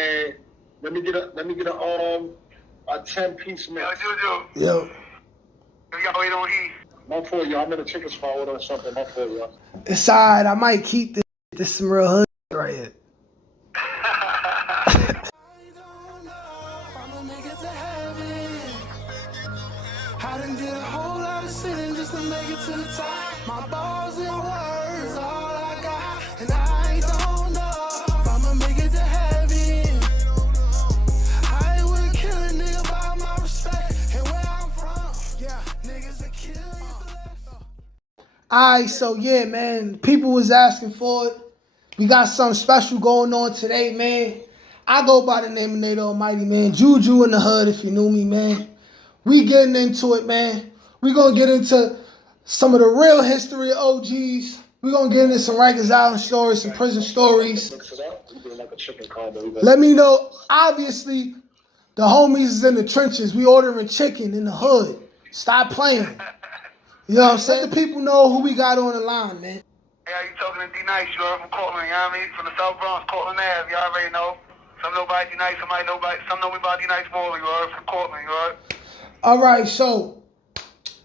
and let me get a 10-piece mix. Yo. Y'all wait on E. My fault, y'all. I'm in a chicken spot or something. My fault, y'all. It's alright. I might keep this. This is some real hood right here. I done did a whole lot of sinning just to make it to the top. My balls and words, all I got. And I don't know if I'ma make it to heaven. I would kill a nigga by my respect. And where I'm from, yeah, niggas will kill you. Alright, so yeah, man. People was asking for it. We got something special going on today, man. I go by the name of Nate Almighty, man. Juju in the hood, if you knew me, man. We getting into it, man. We gonna get into some of the real history of OGs. We gonna get into some Rikers Island stories, some prison stories. Let me know. Obviously, the homies is in the trenches. We ordering chicken in the hood. Stop playing. You know what I'm saying? Let the people know who we got on the line, man. Yeah, you talking to D-Nice, you heard from Cortland, you know what I mean? From the South Bronx, Cortland Ave, you already know. Some know about D-Nice, some know about D-Nice more, you heard from Cortland, you heard? All right, so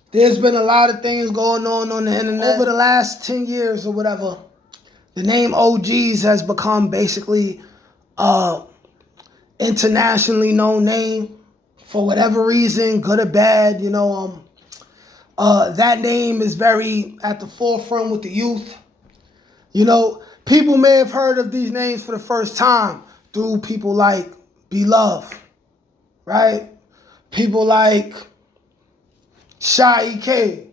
there's been a lot of things going on the internet. Over the last 10 years or whatever, the name OGs has become basically internationally known name for whatever reason, good or bad. You know, that name is very at the forefront with the youth. You know, people may have heard of these names for the first time through people like Beloved, right? People like shaek.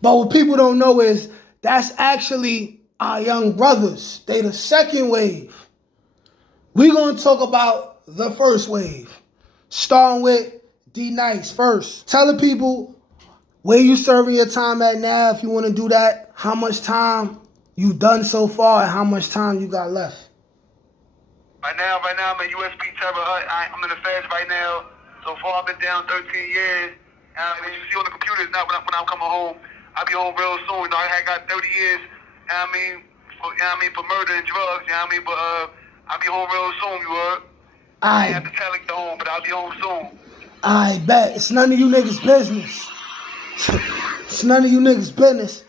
But what people don't know is that's actually our young brothers. They the second wave. We're going to talk about the first wave, starting with D-Nice first. Tell the people where you serving your time at now if you want to do that, how much time you done so far, and how much time you got left. Right now, I'm in USP Terror Hut. I'm in the feds right now. So far, I've been down 13 years. And as you see on the computers, now when I'm coming home, I'll be home real soon. You know, I got 30 years, for murder and drugs, you know what I mean? But I'll be home real soon, you heard? I ain't have to tell it to home, but I'll be home soon. I bet. It's none of you niggas' business. It's none of you niggas' business.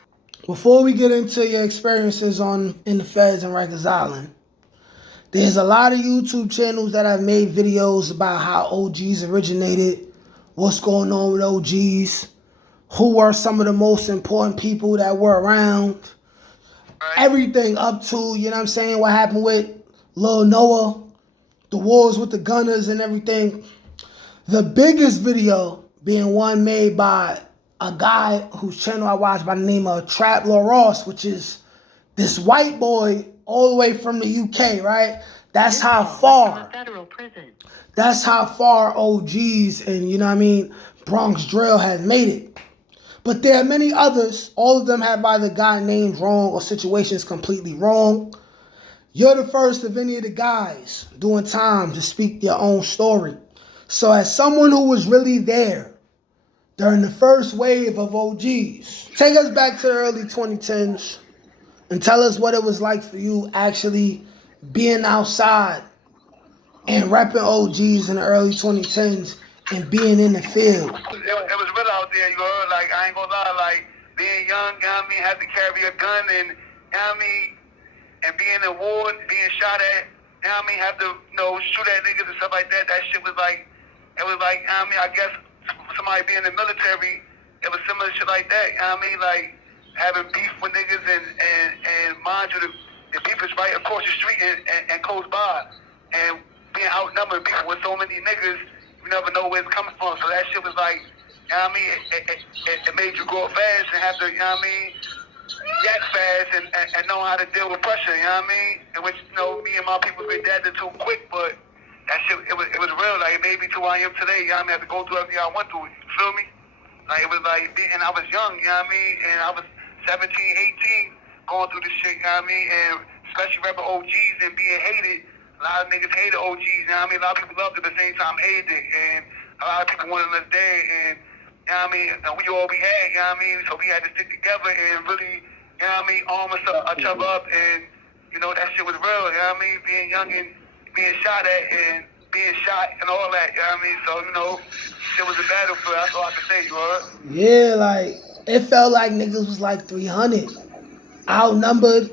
Before we get into your experiences in the feds and Rikers Island, there's a lot of YouTube channels that have made videos about how OGs originated, what's going on with OGs, who were some of the most important people that were around, everything up to, you know what I'm saying, what happened with Lil Noah, the wars with the Gunners and everything. The biggest video being one made by a guy whose channel I watch by the name of Trap Lil Ross, which is this white boy all the way from the UK, right? That's how far. That's how far OGs and, you know what I mean, Bronx drill has made it. But there are many others. All of them have either gotten names wrong or situations completely wrong. You're the first of any of the guys doing time to speak their own story. So as someone who was really there during the first wave of OGs, take us back to the early 2010s and tell us what it was like for you actually being outside and repping OGs in the early 2010s and being in the field. It was real out there, you heard? Like, I ain't gonna lie, like, being young, you know what I mean, had to carry a gun and, you know what I mean, and being in war, being shot at, you know what I mean, have to, you know, shoot at niggas and stuff like that. That shit was like, it was like, you know what I mean, I guess somebody being in the military, it was similar shit like that, you know what I mean, like, having beef with niggas and mind you, the beef is right across the street and close by. And being outnumbered people with so many niggas, you never know where it's coming from. So that shit was like, you know what I mean, it made you grow fast and have to, you know what I mean, react fast and know how to deal with pressure, you know what I mean? And which, you know, me and my people adapted too quick, but that shit, it was real. Like, it made me to who I am today, you know what I mean? I had to go through everything I went through, you feel me? Like, it was like, and I was young, you know what I mean? And I was 17, 18, going through this shit, you know what I mean? And especially repping OGs and being hated. A lot of niggas hated OGs, you know what I mean? A lot of people loved it, but at the same time hated it. And a lot of people wanted us dead. And, you know what I mean? And we all we had, you know what I mean? So we had to stick together and really, you know what I mean, arm each other up. And, you know, that shit was real, you know what I mean? Being young and being shot at and being shot and all that, you know what I mean? So, you know, it was a battlefield, that's all I can say, you heard? Yeah, like it felt like niggas was like 300, outnumbered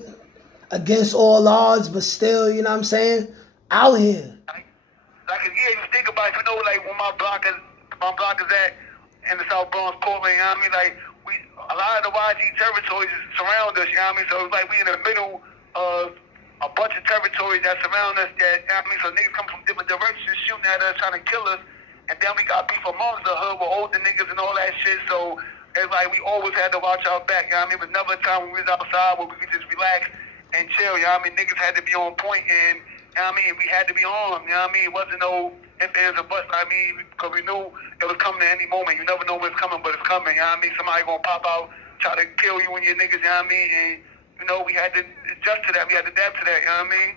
against all odds, but still, you know what I'm saying? Out here. Like, yeah, you think about it, you know, like when my block is at in the South Bronx, Portland, you know what I mean? Like, a lot of the YG territories surround us, you know what I mean? So it's like we in the middle of a bunch of territories that surround us that, you know what I mean? So niggas come from different directions shooting at us, trying to kill us. And then we got beef amongst the hood with older niggas and all that shit. So it's like we always had to watch our back, you know what I mean? But never a time when we was outside where we could just relax and chill, you know what I mean? Niggas had to be on point and, you know what I mean? We had to be armed, you know what I mean? It wasn't no ifs, ands, or buts, I mean, because we knew it was coming at any moment. You never know when it's coming, but it's coming, you know what I mean? Somebody gonna pop out, try to kill you and your niggas, you know what I mean? And, you know, we had to adjust to that. We had to adapt to that, you know what I mean?